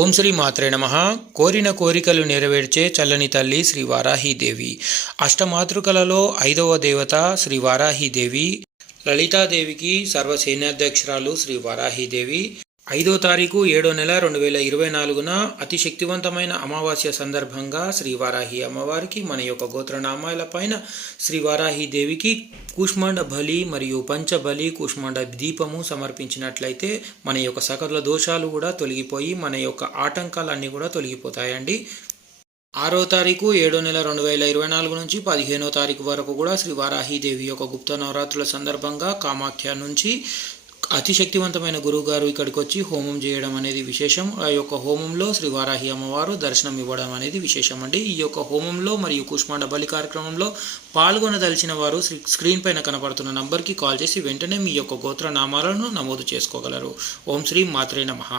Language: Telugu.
ఓం శ్రీ మాత్రే నమః. కోరిన కోరికలు నెరవేర్చే చల్లని తల్లి శ్రీ వారాహీదేవి. అష్టమాతృకలలో 5వ దేవత శ్రీ వారాహీదేవి. లలితాదేవికి సర్వసేనాధ్యక్షురాలు శ్రీ వారాహీదేవి. 5వ తారీఖు 7వ నెల 2024న అతి శక్తివంతమైన అమావాస్య సందర్భంగా శ్రీ వారాహి అమ్మవారికి మన యొక్క గోత్రనామాల పైన శ్రీ వారాహీదేవికి కూష్మాండ బలి మరియు పంచబలి కూష్మాండ దీపము సమర్పించినట్లయితే మన యొక్క సకల దోషాలు కూడా తొలగిపోయి మన యొక్క ఆటంకాలన్నీ కూడా తొలగిపోతాయండి. 6వ తారీఖు 7వ నెల 2024 నుంచి 15వ తారీఖు వరకు కూడా శ్రీ వారాహీదేవి యొక్క గుప్త నవరాత్రుల సందర్భంగా కామాఖ్య నుంచి అతి శక్తివంతమైన గురువు గారు ఇక్కడికి వచ్చి హోమం చేయడం అనేది విశేషం. ఆ యొక్క హోమంలో శ్రీ వారాహి అమ్మవారు దర్శనం ఇవ్వడం అనేది విశేషం అండి. ఈ యొక్క హోమంలో మరియు కూష్మాండ బలి కార్యక్రమంలో పాల్గొనదలిచిన వారు స్క్రీన్ పైన కనపడుతున్న నంబర్కి కాల్ చేసి వెంటనే మీ యొక్క గోత్ర నామాలను నమోదు చేసుకోగలరు. ఓం శ్రీ మాత్రే నమః.